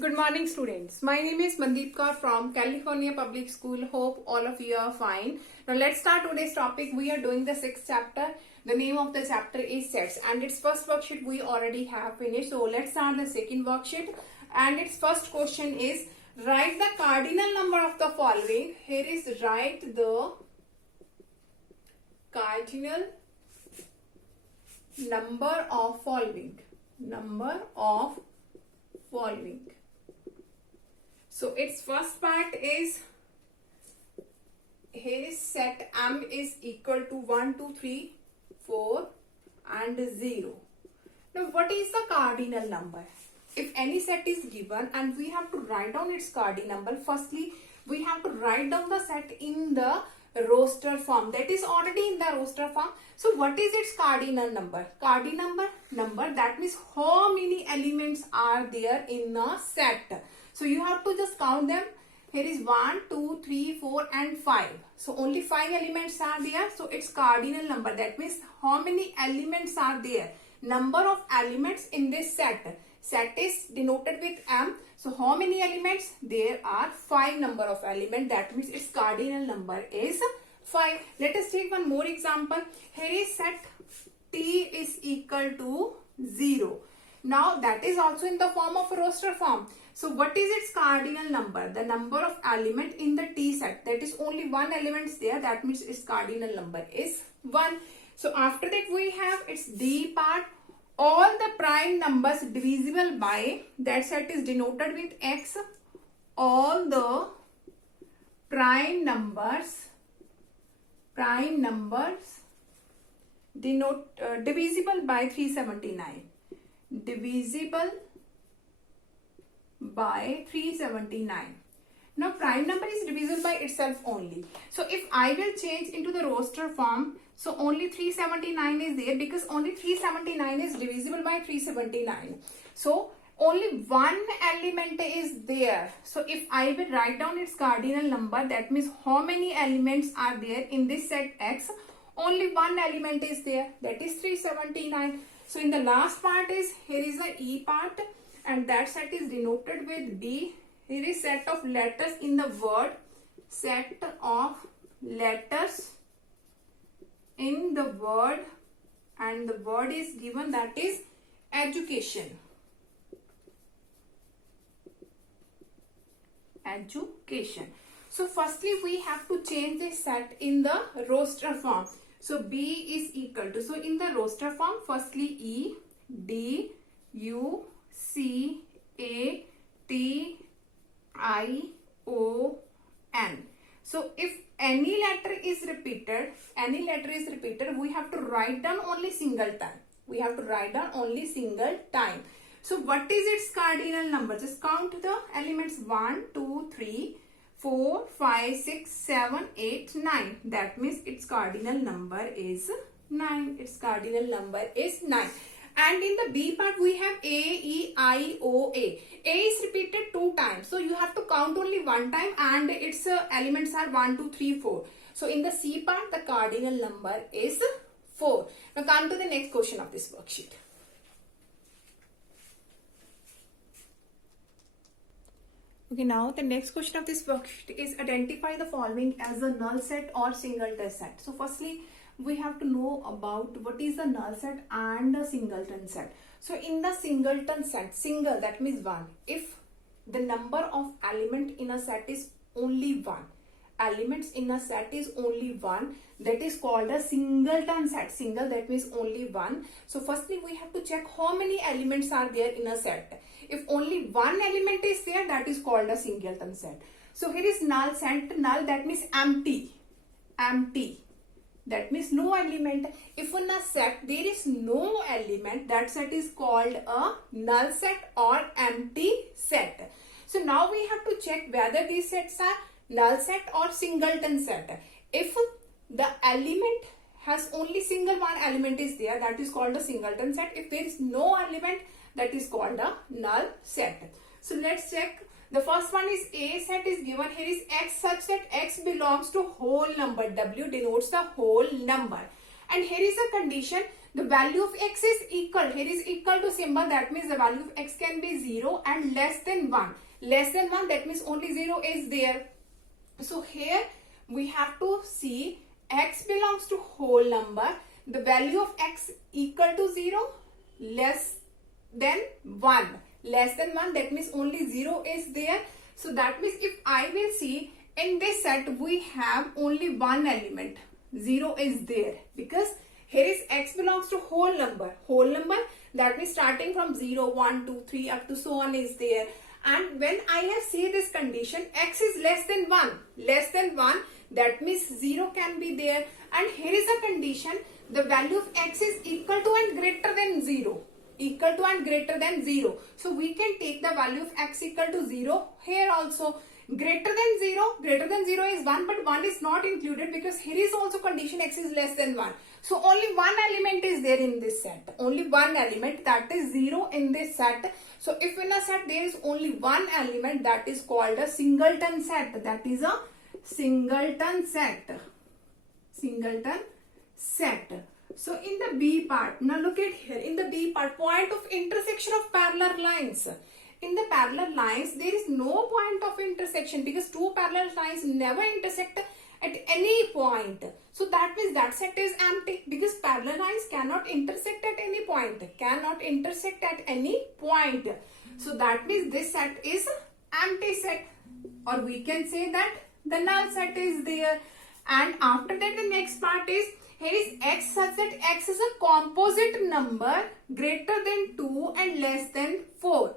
Good morning, students. My name is Mandeep Kaur from California Public School. Hope all of you are fine. Now let's start today's topic. We are doing the 6th chapter. The name of the chapter is sets, and its first worksheet we already have finished. So let's start the second worksheet. And its first question is, write the cardinal number of the following. Here is write the cardinal number of following. Number of following. So its first part is, here is set m is equal to 1, 2, 3, 4 and 0. Now what is the cardinal number? If any set is given and we have to write down its cardinal number, firstly we have to write down the set in the roster form. That is already in the roster form. So what is its cardinal number? Cardinal number, that means how many elements are there in a set. So you have to just count them. Here is 1, 2, 3, 4 and 5. So only 5 elements are there. So its cardinal number, that means how many elements are there. Number of elements in this set. Set is denoted with m. So how many elements? There are 5 number of elements. That means its cardinal number is 5. Let us take one more example. Here is set t is equal to 0. Now that is also in the form of roster form. So what is its cardinal number? The number of element in the t set. That is only one element there. That means its cardinal number is 1. So after that we have its d part. All the prime numbers divisible by, that set is denoted with x. All the prime numbers divisible by 379. Divisible by 379. Now prime number is divisible by itself only. So if I will change into the roster form, so only 379 is there because only 379 is divisible by 379. So only one element is there. So if I will write down its cardinal number, that means how many elements are there in this set x? Only one element is there, that is 379. So in the last part is, here is the e part and that set is denoted with d. Here is set of letters in the word. Set of letters in the word, and the word is given, that is education. Education. So firstly we have to change this set in the roster form. So b is equal to, so in the roster form, firstly e, d, u, c, a, t, I, O, N. So if any letter is repeated, we have to write down only single time. So what is its cardinal number? Just count the elements 1, 2, 3, 4, 5, 6, 7, 8, 9. That means its cardinal number is 9. And in the B part we have A, E, I, O, A. A is repeated 2 times. So you have to count only 1 time and its elements are 1, 2, 3, 4. So in the C part the cardinal number is 4. Now come to the next question of this worksheet. Okay, now the next question of this worksheet is, identify the following as a null set or singleton set. So firstly, we have to know about what is the null set and the singleton set. So in the singleton set, single, that means 1. If the number of element in a set is only 1, elements in a set is only 1, that is called a singleton set. Single, that means only 1. So firstly we have to check how many elements are there in a set. If only 1 element is there, that is called a singleton set. So here is null set. Null, that means empty. That means no element. If in a set there is no element, that set is called a null set or empty set. So now we have to check whether these sets are null set or singleton set. If the element has only single one element is there, that is called a singleton set. If there is no element, that is called a null set. So let's check. The first one is A set is given. Here is X such that X belongs to whole number. W denotes the whole number. And here is a condition The value of x is equal. Here is equal to symbol. That means the value of x can be 0 and less than 1. Less than 1, that means only 0 is there. So here we have to see x belongs to whole number. The value of x equal to 0, less than 1. Less than 1, that means only 0 is there. So that means if I will see in this set we have only one element. 0 is there because here is x belongs to whole number. Whole number, that means starting from 0, 1, 2, 3 up to so on is there. And when I have seen this condition, x is less than 1. Less than 1, that means 0 can be there. And here is a condition, the value of x is equal to and greater than 0. Equal to and greater than 0. So we can take the value of x equal to 0 here also. Greater than 0 is 1, but 1 is not included because here is also condition x is less than 1. So only one element is there in this set. Only one element, that is 0 in this set. So if in a set there is only one element, that is called a singleton set. That is a singleton set. Singleton set. So in the B part, now look at here. In the B part, point of intersection of parallel lines. In the parallel lines, there is no point of intersection because two parallel lines never intersect at any point. So that means that set is empty because parallel lines cannot intersect at any point. Cannot intersect at any point. So that means this set is empty set, or we can say that the null set is there. And after that, the next part is, here is x such that x is a composite number greater than 2 and less than 4.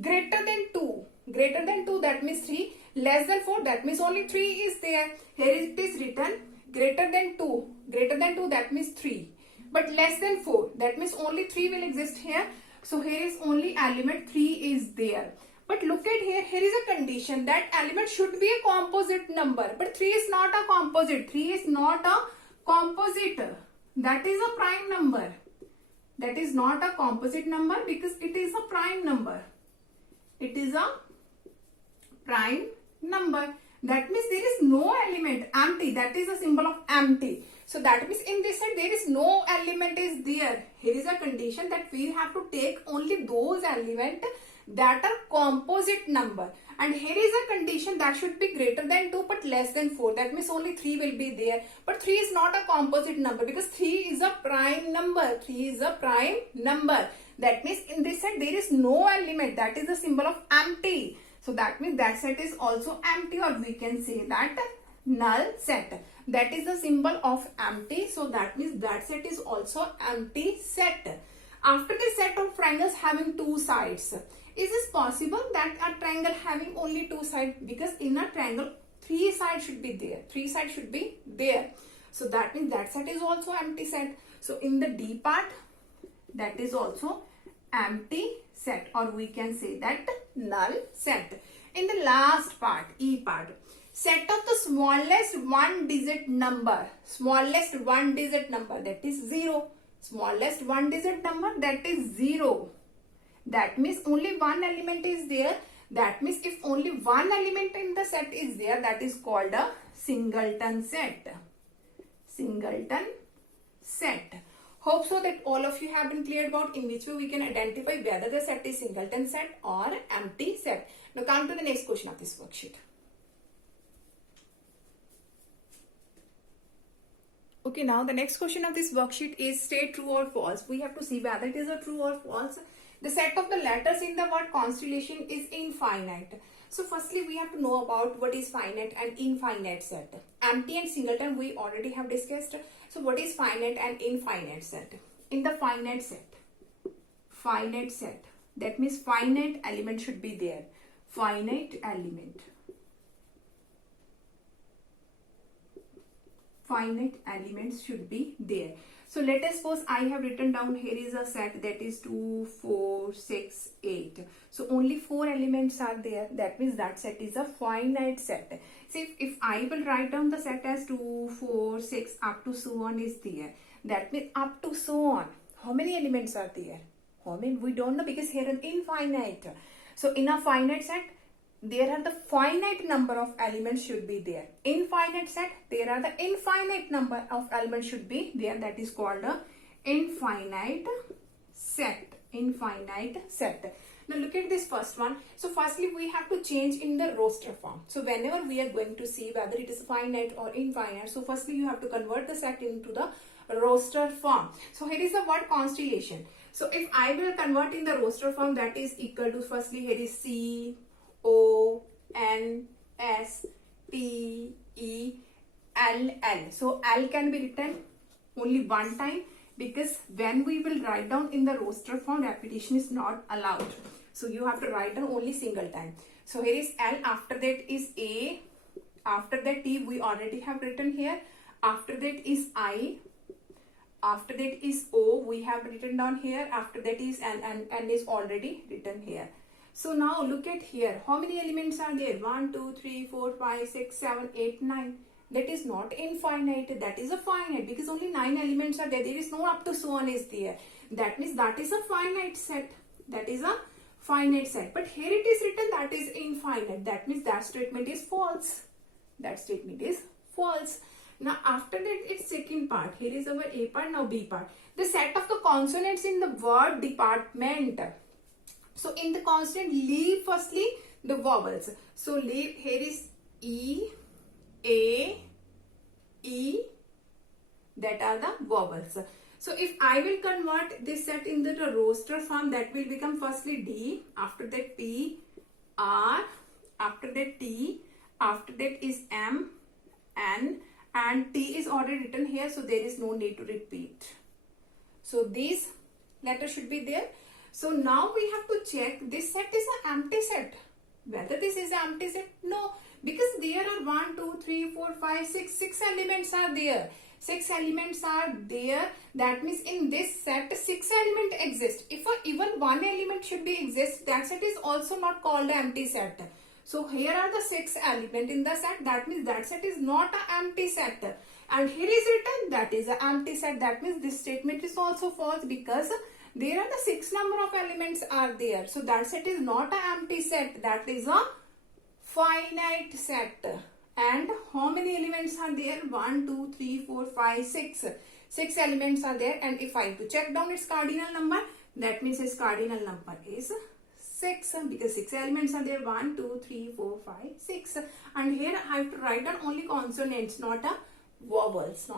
Greater than 2, that means 3. Less than 4, that means only 3 is there. Here it is written greater than 2, that means 3. But less than 4, that means only 3 will exist here. So here is only element 3 is there. But look at here, here is a condition that element should be a composite number. But 3 is not a composite. 3 is not a composite. That is a prime number. That is not a composite number because it is a prime number. It is a prime number. That means there is no element, empty. That is a symbol of empty. So that means in this set there is no element is there. Here is a condition that we have to take only those elements that are composite number. And here is a condition that should be greater than 2 but less than 4. That means only 3 will be there. But 3 is not a composite number because 3 is a prime number. 3 is a prime number. That means in this set there is no element. That is the symbol of empty. So that means that set is also empty, or we can say that null set. That is the symbol of empty. So that means that set is also empty set. After the set of triangles having two sides, is it possible that a triangle having only two sides? Because in a triangle, 3 sides should be there. 3 sides should be there. So that means that set is also empty set. So in the D part, that is also empty set, or we can say that null set. In the last part, E part, set of the smallest one digit number. Smallest one digit number, that is 0. Smallest one digit number, that is 0. That means only one element is there. That means if only one element in the set is there, that is called a singleton set. Singleton set. Hope so that all of you have been clear about in which way we can identify whether the set is singleton set or empty set. Now come to the next question of this worksheet. Okay, now the next question of this worksheet is state true or false. We have to see whether it is a true or false. The set of the letters in the word constellation is infinite. So firstly, we have to know about what is finite and infinite set. Empty and singleton we already have discussed. So what is finite and infinite set? In the finite set, that means finite element should be there. Finite element. Finite elements should be there. So let us suppose I have written down here is a set that is 2, 4, 6, 8. So only 4 elements are there. That means that set is a finite set. See, if I will write down the set as 2, 4, 6 up to so on is there. That means up to so on. How many elements are there? How many? We don't know because here is infinite. So in a finite set, there are the finite number of elements should be there. Infinite set, there are the infinite number of elements should be there. That is called a infinite set. Infinite set. Now look at this first one. So firstly we have to change in the roster form. So whenever we are going to see whether it is finite or infinite, so firstly you have to convert the set into the roster form. So here is the word constellation. So if I will convert in the roster form, that is equal to, firstly here is C O N S T E L L. So L can be written only one time, because when we will write down in the roster form, repetition is not allowed. So you have to write down only single time. So here is L, after that is A, after that T we already have written here, after that is I, after that is O we have written down here, after that is N is already written here. So now look at here, how many elements are there? 1, 2, 3, 4, 5, 6, 7, 8, 9. That is not infinite, that is a finite, because only 9 elements are there. There is no up to so on is there. That means that is a finite set. That is a finite set. But here it is written that is infinite. That means that statement is false. That statement is false. Now after that, it's second part. Here is our A part, now B part. The set of the consonants in the word department. So in the consonant, leave firstly the vowels. So leave, here is E, A, E, that are the vowels. So if I will convert this set in the roster form, that will become firstly D, after that P, R, after that T, after that is M, N, and T is already written here, so there is no need to repeat. So these letters should be there. So now we have to check this set is an empty set. Whether this is an empty set? No, because there are 1, 2, 3, 4, 5, 6 elements are there. 6 elements are there. That means in this set 6 elements exist. If even one element should be exist, that set is also not called an empty set. So here are the 6 elements in the set. That means that set is not an empty set. And here is written that is an empty set. That means this statement is also false, because there are the 6 number of elements are there. So that set is not an empty set. That is a finite set. And how many elements are there? 1, 2, 3, 4, 5, 6. 6 elements are there. And if I have to check down its cardinal number, that means its cardinal number is 6, because 6 elements are there. 1, 2, 3, 4, 5, 6. And here I have to write down only consonants, not a vowels,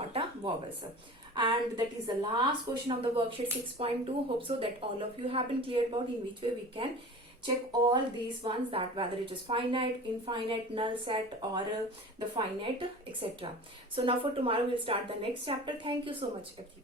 And that is the last question of the worksheet 6.2. Hope so that all of you have been clear about in which way we can check all these ones, that whether it is finite, infinite, null set, or the finite, etc. So now for tomorrow we'll start the next chapter. Thank you so much everyone.